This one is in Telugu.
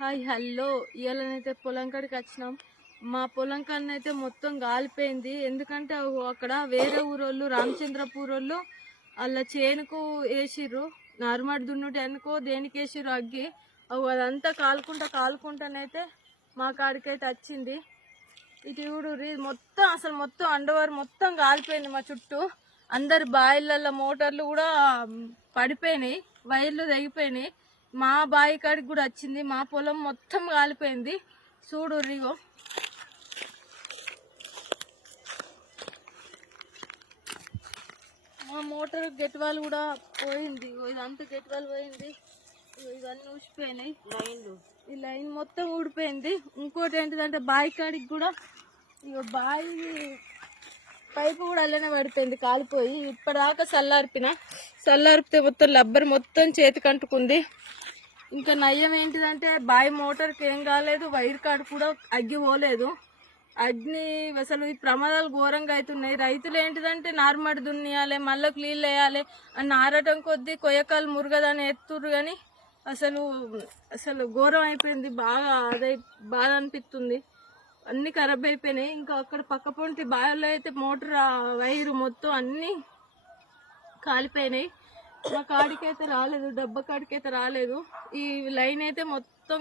హాయ్ హలో, ఇవాళనైతే పొలం కాడికి వచ్చినాం. మా పొలం కాడనైతే మొత్తం గాలిపోయింది. ఎందుకంటే అక్కడ వేరే ఊరోళ్ళు రామచంద్రపూర్ వాళ్ళు వాళ్ళ చేనుకు వేసిర్రు. నార్మల్ దున్నుటి అనుకో దేనికి వేసిర్రు అగ్గి అదంతా కాలుకుంటానైతే మా కాడికైతే వచ్చింది. ఇటు చూడు మొత్తం అసలు మొత్తం అండవారు మొత్తం కాలిపోయింది. మా చుట్టూ అందరు బాయిలల్లో మోటార్లు కూడా పడిపోయినాయి, వైర్లు తెగిపోయినాయి. మా బావి కాడికి కూడా వచ్చింది. మా పొలం మొత్తం కాలిపోయింది. చూడు రిగో మా మోటార్ గెట్వాల్ కూడా పోయింది. ఇదంతా గెట్వాల్ పోయింది. ఇవన్నీ ఊసిపోయినాయి. ఈ లైన్ మొత్తం ఊడిపోయింది. ఇంకోటి ఏంటిదంటే బావి కాడికి కూడా బావి పైపు కూడా అలానే పడిపోయింది కాలిపోయి. ఇప్పటిదాకా చల్లారిపితే మొత్తం రబ్బర్ మొత్తం చేతికి అంటుకుంది. ఇంకా నయ్యం ఏంటిదంటే బావి మోటార్కి ఏం కాలేదు, వైర్ కాడ కూడా అగ్గి పోలేదు. అగ్ని అసలు ఈ ప్రమాదాలు ఘోరంగా అవుతున్నాయి. రైతులు ఏంటిదంటే నార్మల్ దున్నియాలి, మళ్ళీ నీళ్ళు వేయాలి అని ఆరటం కొద్దీ కొయ్యకాలు మురుగదని ఎత్తుర్రు. కానీ అసలు ఘోరం అయిపోయింది. బాధ అనిపిస్తుంది. అన్ని ఖరాబ్ అయిపోయినాయి. ఇంకా అక్కడ పక్క పొంటి బావిలో అయితే మోటార్ వైరు మొత్తం అన్నీ కాలిపోయినాయి. మా కాడికైతే రాలేదు, డబ్బా కాడికైతే రాలేదు. ఈ లైన్ అయితే మొత్తం